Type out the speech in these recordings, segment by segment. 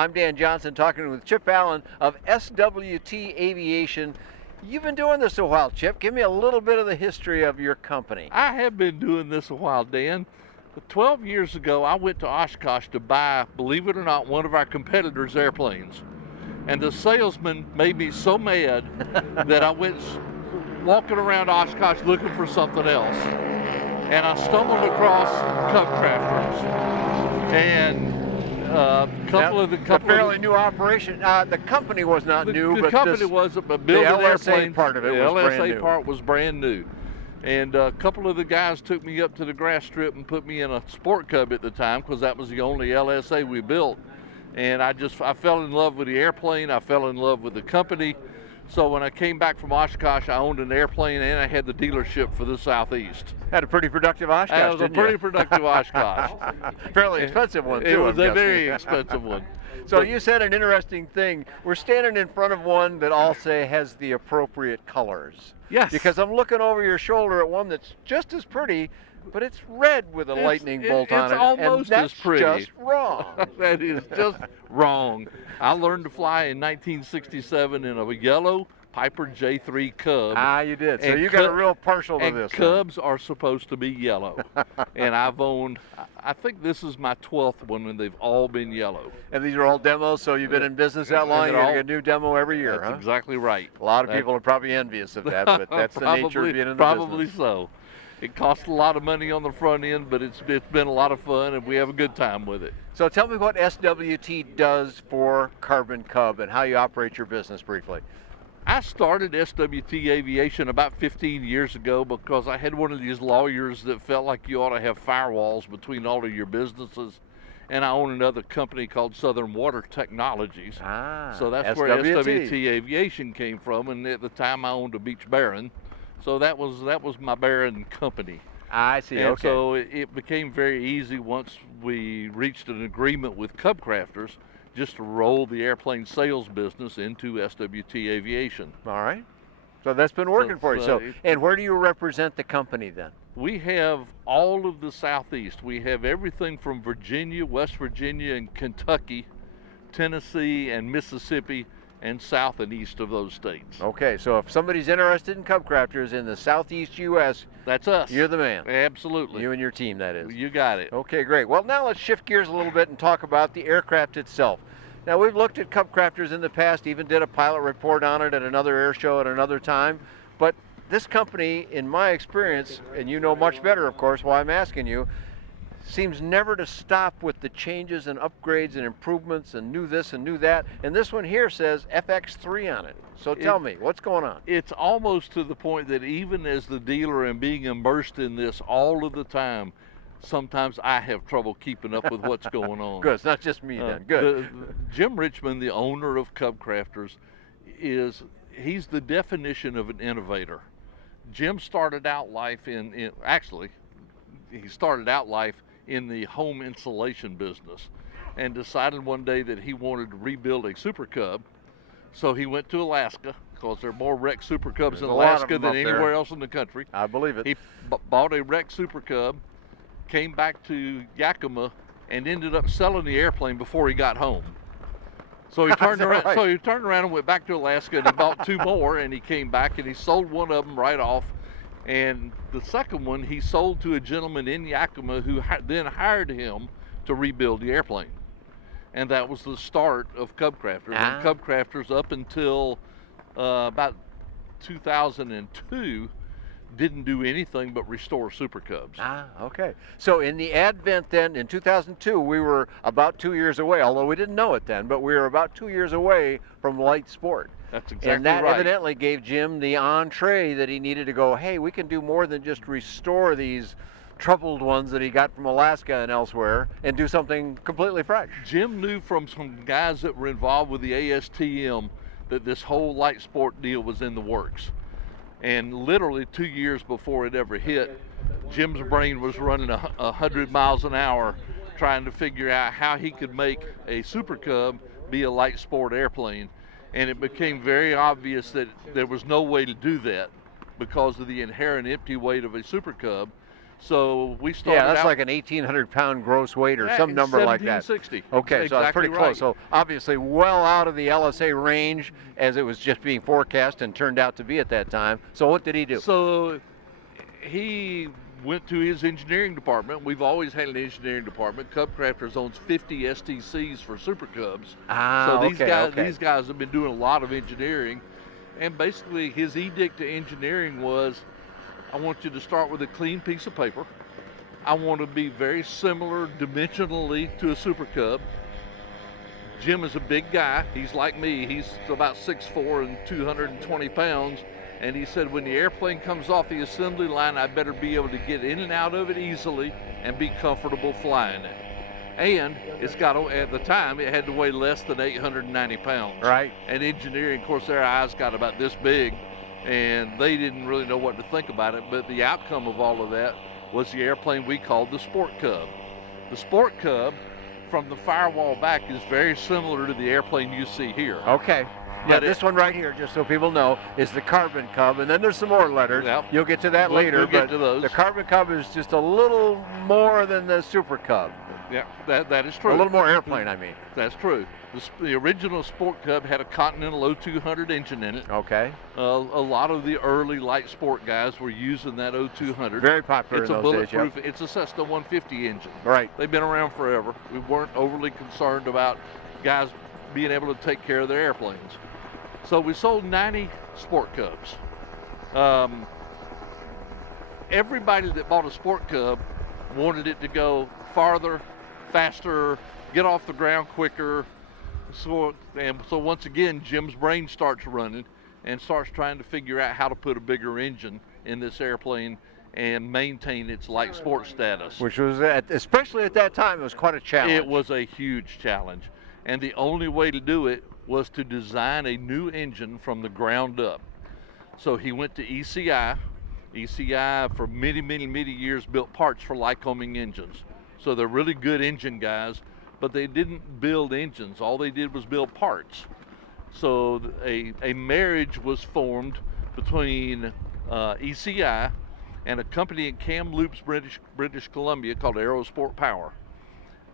I'm Dan Johnson talking with Chip Allen of SWT Aviation. You've been doing this a while, Chip. Give me a little bit of the history of your company. I have been doing this a while, Dan. 12 years ago, I went to Oshkosh to buy, believe it or not, one of our competitors' airplanes. And the salesman made me so mad that I went walking around Oshkosh looking for something else. And I stumbled across Cubcrafters. And a fairly new operation. The company was not new, but the company wasn't, but building the LSA airplanes, part of it the was LSA brand new. part was brand new. And a couple of the guys took me up to the grass strip and put me in a Sport Cub at the time, because that was the only LSA we built. And I fell in love with the airplane. I fell in love with the company. So when I came back from Oshkosh, I owned an airplane and I had the dealership for the Southeast. Had a pretty productive Oshkosh, That was a pretty productive Oshkosh. Fairly expensive one, too. It was a very expensive one. So you said an interesting thing. We're standing in front of one that I'll say has the appropriate colors. Yes. Because I'm looking over your shoulder at one that's just as pretty, but it's red with a lightning bolt on it. It's almost and as pretty. That's just wrong. That is just wrong. I learned to fly in 1967 in a yellow Piper J3 Cub. Ah, you did. So you got a real partial to this. Cubs are supposed to be yellow. And I've owned, I think this is my 12th one, and they've all been yellow. And these are all demos, so you've been in business that long, you're getting a new demo every year, That's huh? exactly right. A lot of people are probably envious of that, but that's the nature of being in the probably business. So. It costs a lot of money on the front end, but it's been a lot of fun, and we have a good time with it. So tell me what SWT does for Carbon Cub and how you operate your business briefly. I started SWT Aviation about 15 years ago because I had one of these lawyers that felt like you ought to have firewalls between all of your businesses. And I own another company called Southern Water Technologies. So that's where SWT Aviation came from. And at the time I owned a Beach Baron. So that was my Baron company. I see, and okay. So it became very easy once we reached an agreement with Cubcrafters just to roll the airplane sales business into SWT Aviation. All right. So that's been working for you. So, and where do you represent the company then? We have all of the Southeast. We have everything from Virginia, West Virginia, and Kentucky, Tennessee, and Mississippi, and south and east of those states. Okay, so if somebody's interested in Cubcrafters in the Southeast U.S., that's us. You're the man. Absolutely. You and your team, that is. You got it. Okay, great. Well, now let's shift gears a little bit and talk about the aircraft itself. Now, we've looked at Cubcrafters in the past, even did a pilot report on it at another air show at another time, but this company, in my experience, and you know much better, of course, why I'm asking you, seems never to stop with the changes and upgrades and improvements and new this and new that. And this one here says FX3 on it. So tell me, what's going on? It's almost to the point that even as the dealer and being immersed in this all of the time, sometimes I have trouble keeping up with what's going on. Good, it's not just me then, good. Jim Richmond, the owner of Cubcrafters, he's the definition of an innovator. Jim started out life he started out life in the home insulation business and decided one day that he wanted to rebuild a Super Cub. So he went to Alaska, because there are more wrecked Super Cubs in Alaska than anywhere else in the country. I believe it. He bought a wrecked Super Cub, came back to Yakima, and ended up selling the airplane before he got home. So he turned around. Right. So he turned around and went back to Alaska, and he bought two more, and he came back and he sold one of them right off. And the second one he sold to a gentleman in Yakima who then hired him to rebuild the airplane. And that was the start of Cubcrafters. And Cubcrafters, up until about 2002, didn't do anything but restore Super Cubs. Okay. So in the advent then, in 2002, we were about 2 years away, although we didn't know it then, but we were about 2 years away from light sport. That's exactly right. And that evidently gave Jim the entree that he needed to go, hey, we can do more than just restore these troubled ones that he got from Alaska and elsewhere and do something completely fresh. Jim knew from some guys that were involved with the ASTM that this whole light sport deal was in the works. And literally 2 years before it ever hit, Jim's brain was running 100 miles an hour trying to figure out how he could make a Super Cub be a light sport airplane. And it became very obvious that there was no way to do that because of the inherent empty weight of a Super Cub. So we started Yeah, that's out, like an 1,800-pound gross weight or some number like that. 1760. Okay, so that's Exactly pretty close. right. So obviously well out of the LSA range as it was just being forecast and turned out to be at that time. So what did he do? So he went to his engineering department. We've always had an engineering department. Cubcrafters owns 50 STCs for Super Cubs. So these guys have been doing a lot of engineering. And basically his edict to engineering was, I want you to start with a clean piece of paper. I want to be very similar dimensionally to a Super Cub. Jim is a big guy. He's like me. He's about 6'4" and 220 pounds. And he said, when the airplane comes off the assembly line, I better be able to get in and out of it easily and be comfortable flying it. And it's got to, at the time, it had to weigh less than 890 pounds. Right. And engineering, of course, their eyes got about this big, and they didn't really know what to think about it. But the outcome of all of that was the airplane we called the Sport Cub. The Sport Cub, from the firewall back, is very similar to the airplane you see here. Okay. Yeah, But this one right here, just so people know, is the Carbon Cub, and then there's some more letters. Yep. You'll get to that later. We'll get but to those. The Carbon Cub is just a little more than the Super Cub. Yeah, that is true. A little more airplane, I mean. That's true. The original Sport Cub had a Continental O200 engine in it. Okay. A lot of the early light sport guys were using that O200. Very popular It's in a those days, bulletproof. It's a Cessna 150 engine. Right. They've been around forever. We weren't overly concerned about guys being able to take care of their airplanes. So we sold 90 Sport Cubs. Everybody that bought a Sport Cub wanted it to go farther, faster, get off the ground quicker. So once again, Jim's brain starts running and starts trying to figure out how to put a bigger engine in this airplane and maintain its light sport status. Which was, especially at that time, it was quite a challenge. It was a huge challenge. And the only way to do it was to design a new engine from the ground up. So he went to ECI. ECI for many years built parts for Lycoming engines. So they're really good engine guys, but they didn't build engines. All they did was build parts. So a marriage was formed between ECI and a company in Kamloops, British Columbia called Aerosport Power.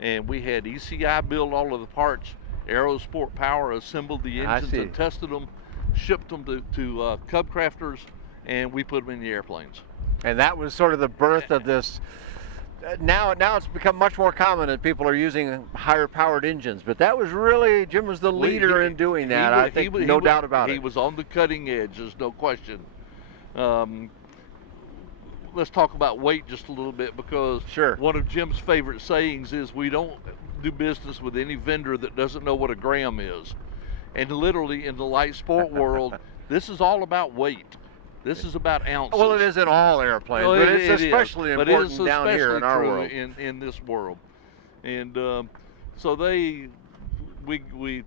And we had ECI build all of the parts. Aerosport Power assembled the engines and tested them, shipped them to Cubcrafters, and we put them in the airplanes. And that was sort of the birth of this. Now it's become much more common that people are using higher powered engines, but that was really, Jim was the leader in doing that. I think no doubt about it. He was on the cutting edge, there's no question. Let's talk about weight just a little bit, because one of Jim's favorite sayings is, we don't do business with any vendor that doesn't know what a gram is. And literally in the light sport world, this is all about weight. This is about ounces. Well, it is in all airplanes, but it's especially important down here in our world. In this world. And so we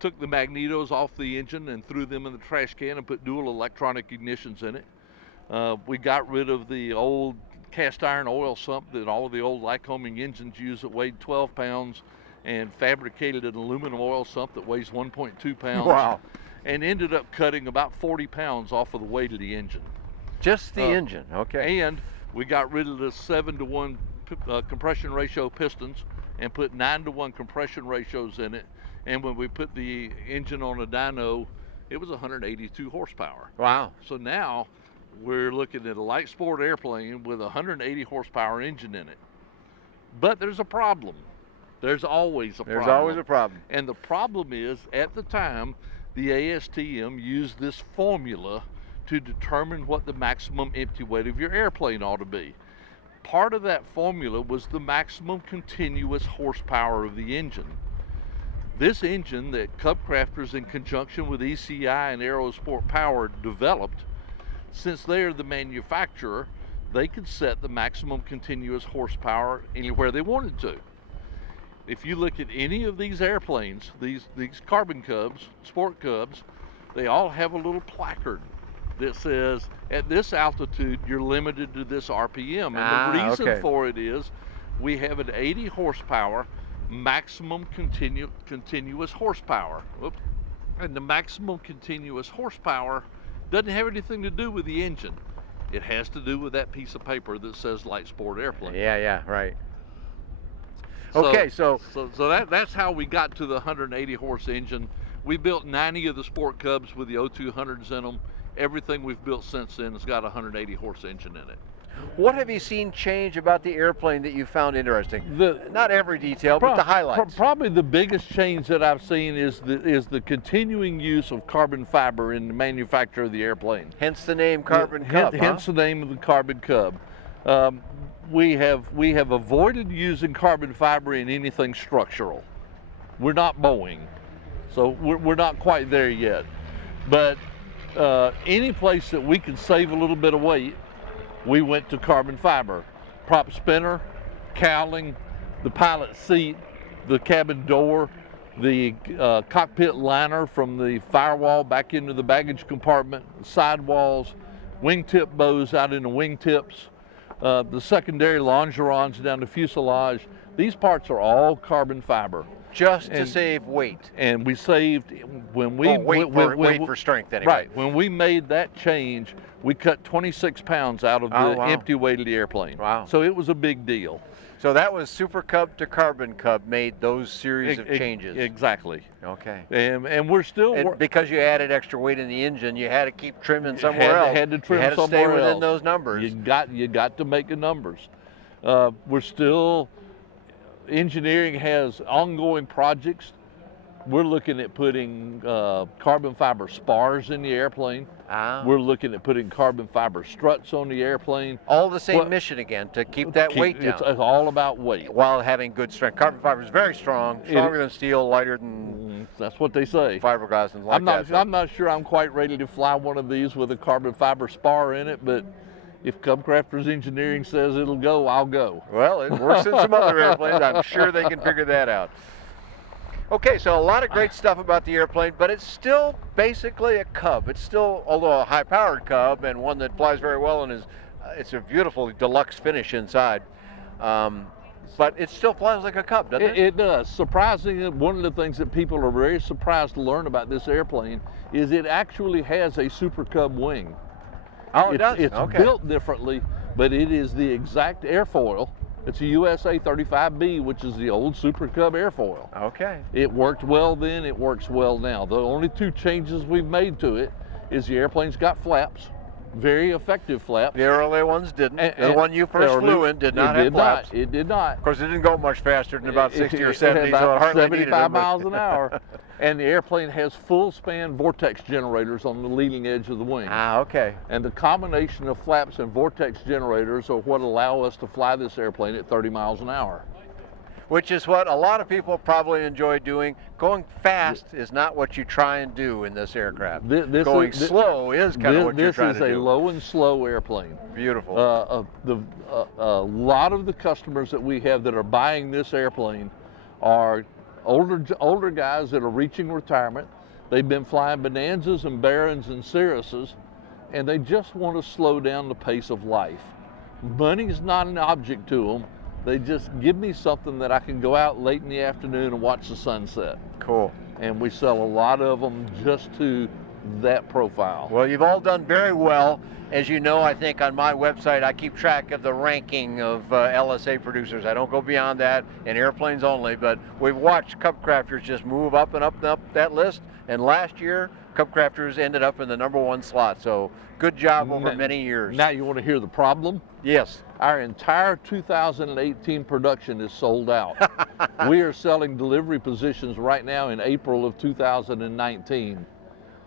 took the magnetos off the engine and threw them in the trash can and put dual electronic ignitions in it. We got rid of the old cast iron oil sump that all of the old Lycoming engines used that weighed 12 pounds, and fabricated an aluminum oil sump that weighs 1.2 pounds. Wow. And ended up cutting about 40 pounds off of the weight of the engine. Just the engine, okay. And we got rid of the 7-to-1 compression ratio pistons and put 9-to-1 compression ratios in it. And when we put the engine on a dyno, it was 182 horsepower. Wow. So now we're looking at a light sport airplane with a 180 horsepower engine in it. But there's a problem. There's always a problem. There's always a problem. And the problem is, at the time, the ASTM used this formula to determine what the maximum empty weight of your airplane ought to be. Part of that formula was the maximum continuous horsepower of the engine. This engine that Cubcrafters, in conjunction with ECI and Aerosport Power, developed, since they are the manufacturer, they could set the maximum continuous horsepower anywhere they wanted to. If you look at any of these airplanes, these Carbon Cubs, Sport Cubs, they all have a little placard that says, at this altitude, you're limited to this RPM. And the reason for it is, we have an 80 horsepower maximum continuous horsepower. Whoops. And the maximum continuous horsepower doesn't have anything to do with the engine. It has to do with that piece of paper that says light sport airplane. Yeah, right. So, Okay, so that's how we got to the 180 horse engine. We built 90 of the Sport Cubs with the O200s in them. Everything we've built since then has got a 180 horse engine in it. what have you seen change about the airplane that you found interesting? Not every detail, but the highlights. Probably the biggest change that I've seen is the continuing use of carbon fiber in the manufacture of the airplane. Hence the name Carbon Cub. Hence the name of the Carbon Cub. We have avoided using carbon fiber in anything structural. We're not Boeing, so we're not quite there yet. But any place that we can save a little bit of weight, we went to carbon fiber. Prop spinner, cowling, the pilot seat, the cabin door, the cockpit liner from the firewall back into the baggage compartment, sidewalls, wingtip bows out in the wingtips, the secondary longerons down the fuselage. These parts are all carbon fiber. Just to save weight. And we saved when we weight for strength anyway. Right. When we made that change, we cut 26 pounds out of the empty weight of the airplane. Wow. So it was a big deal. So that was Super Cub to Carbon Cub made those series of changes. Exactly. Okay. And we're still because you added extra weight in the engine, you had to keep trimming somewhere else. Had to trim you had to somewhere stay within else. those numbers. You got to make the numbers. We're still engineering has ongoing projects. We're looking at putting carbon fiber spars in the airplane. We're looking at putting carbon fiber struts on the airplane. All the same mission again, to keep that weight down. It's all about weight. While having good strength. Carbon fiber is very strong, stronger than steel, lighter than that's what they say. Fiberglass and like that. I'm not sure I'm quite ready to fly one of these with a carbon fiber spar in it, but if Cubcrafters Engineering says it'll go, I'll go. Well, it works in some other airplanes. I'm sure they can figure that out. Okay, so a lot of great stuff about the airplane, but it's still basically a Cub. It's still, although a high-powered Cub and one that flies very well and it's a beautiful deluxe finish inside. But it still flies like a Cub, doesn't it? It does. Surprisingly, one of the things that people are very surprised to learn about this airplane is it actually has a Super Cub wing. Oh, it does? It's built differently, but it is the exact airfoil. It's a USA 35B, which is the old Super Cub airfoil. Okay. It worked well then, it works well now. The only two changes we've made to it is the airplane's got flaps, very effective flaps. The earlier ones didn't. The one you first flew in did not have flaps. It did not. Of course, it didn't go much faster than about 60 or 70, so it hardly needed them. 75 miles an hour. And the airplane has full span vortex generators on the leading edge of the wing. Okay. And the combination of flaps and vortex generators are what allow us to fly this airplane at 30 miles an hour. Which is what a lot of people probably enjoy doing. Going fast is not what you try and do in this aircraft. Going slow is kind of what you're trying to do. This is a low and slow airplane. Beautiful. A lot of the customers that we have that are buying this airplane are older guys that are reaching retirement. They've been flying Bonanzas and Barons and Cirruses, and they just want to slow down the pace of life. Money's not an object to them. They just give me something that I can go out late in the afternoon and watch the sunset. Cool. And we sell a lot of them just to that profile. Well, you've all done very well. As you know, I think on my website, I keep track of the ranking of LSA producers. I don't go beyond that, in airplanes only, but we've watched Cubcrafters just move up and up and up that list. And last year, Cubcrafters ended up in the #1 slot. So good job over many years. Now you want to hear the problem? Yes. Our entire 2018 production is sold out. We are selling delivery positions right now in April of 2019.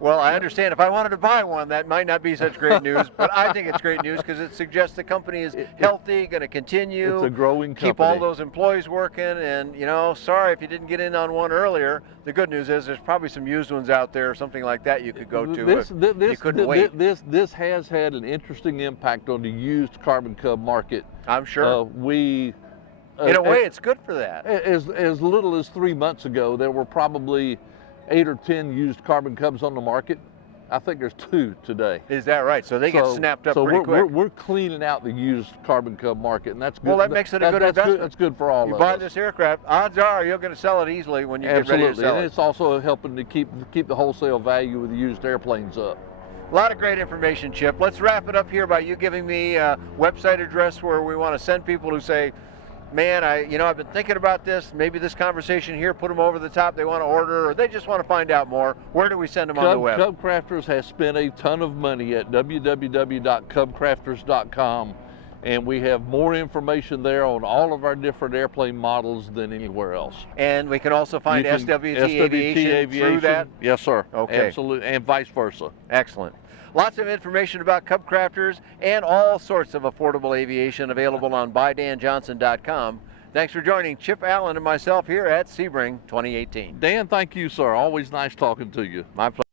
Well, I understand if I wanted to buy one, that might not be such great news, but I think it's great news because it suggests the company is healthy, going to continue. It's a growing company. Keep all those employees working, and you know, sorry if you didn't get in on one earlier. The good news is there's probably some used ones out there, something like that you could go to. You couldn't wait. This has had an interesting impact on the used Carbon Cub market. I'm sure. In a way, it's good for that. As little as 3 months ago, there were probably 8 or 10 used Carbon Cubs on the market. I think there's 2 today. Is that right? So they get snapped up pretty quick. We're cleaning out the used Carbon Cub market, and that's good. Well, that makes it a good investment. That's good for all of us. You buy this aircraft, odds are you're going to sell it easily when you get ready to sell it. And it's also helping to keep the wholesale value of the used airplanes up. A lot of great information, Chip. Let's wrap it up here by you giving me a website address where we want to send people who say, man, I've been thinking about this. Maybe this conversation here put them over the top. They want to order, or they just want to find out more. Where do we send them on the web? Cubcrafters has spent a ton of money at www.cubcrafters.com, and we have more information there on all of our different airplane models than anywhere else. And we can also find SWT Aviation through that? Yes, sir. Okay. Absolutely, and vice versa. Excellent. Lots of information about Cubcrafters and all sorts of affordable aviation available on buydanjohnson.com. Thanks for joining Chip Allen and myself here at Sebring 2018. Dan, thank you, sir. Always nice talking to you. My pleasure.